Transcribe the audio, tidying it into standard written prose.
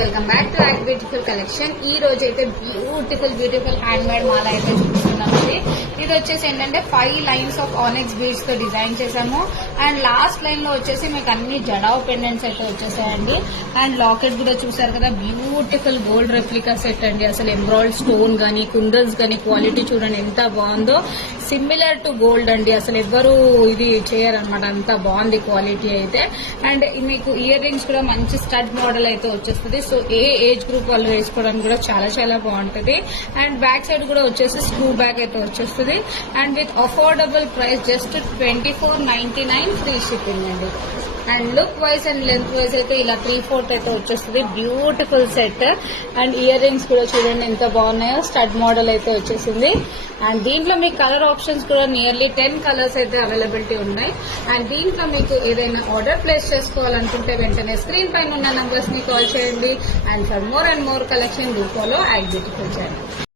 Welcome back to యాక్ beautiful collection. ఈ రోజు అయితే బ్యూటిఫుల్ హ్యాండ్ మేడ్ మాల అయితే చూపిస్తున్నామండి. ఇది వచ్చేసి ఏంటంటే 5 లైన్స్ ఆఫ్ ఆనెక్స్ బీడ్స్ తో డిజైన్ చేసాము. అండ్ లాస్ట్ లైన్ లో వచ్చేసి మీకు అన్ని జడావ్ పెండెంట్స్ అయితే వచ్చేసాయండి. అండ్ లాకెట్ కూడా చూసారు కదా, బ్యూటిఫుల్ గోల్డ్ రెప్లికా సెట్ అండి. అసలు ఎంబ్రాయిడ్ స్టోన్ గానీ కుందన్స్ గానీ క్వాలిటీ చూడండి ఎంత బాగుందో. సిమిలర్ టు గోల్డ్ అండి, అసలు ఎవ్వరు ఇది చేయరనమాట, అంత బాగుంది క్వాలిటీ అయితే. అండ్ మీకు ఇయర్ రింగ్స్ కూడా మంచి స్టడ్ మోడల్ అయితే వచ్చేస్తుంది. సో ఏ ఏజ్ గ్రూప్ వాళ్ళు వేసుకోవడానికి కూడా చాలా బాగుంటుంది. అండ్ బ్యాక్ సైడ్ కూడా వచ్చేసి స్క్రూ బ్యాక్ అయితే వచ్చేస్తుంది. And with affordable price just 2499 free shipping అండి. And look wise and length wise అయితే ఇలా 3/4 అయితే వచ్చేస్తుంది. Beautiful set. And earrings కూడా చూడండి ఎంత బాగున్నాయో, స్టడ్ మోడల్ అయితే వచ్చేసింది. అండ్ దీంట్లో మీకు కలర్ ఆప్షన్స్ కూడా నియర్లీ 10 కలర్స్ అయితే అవైలబిలిటీ ఉన్నాయి. అండ్ దీంట్లో మీకు ఏదైనా ఆర్డర్ ప్లేస్ చేసుకోవాలనుకుంటే వెంటనే స్క్రీన్ పైన ఉన్న నంబర్స్ ని కాల్ చేయండి. And for more and more collection do follow యాక్ బ్యూటిఫుల్ ఛానల్.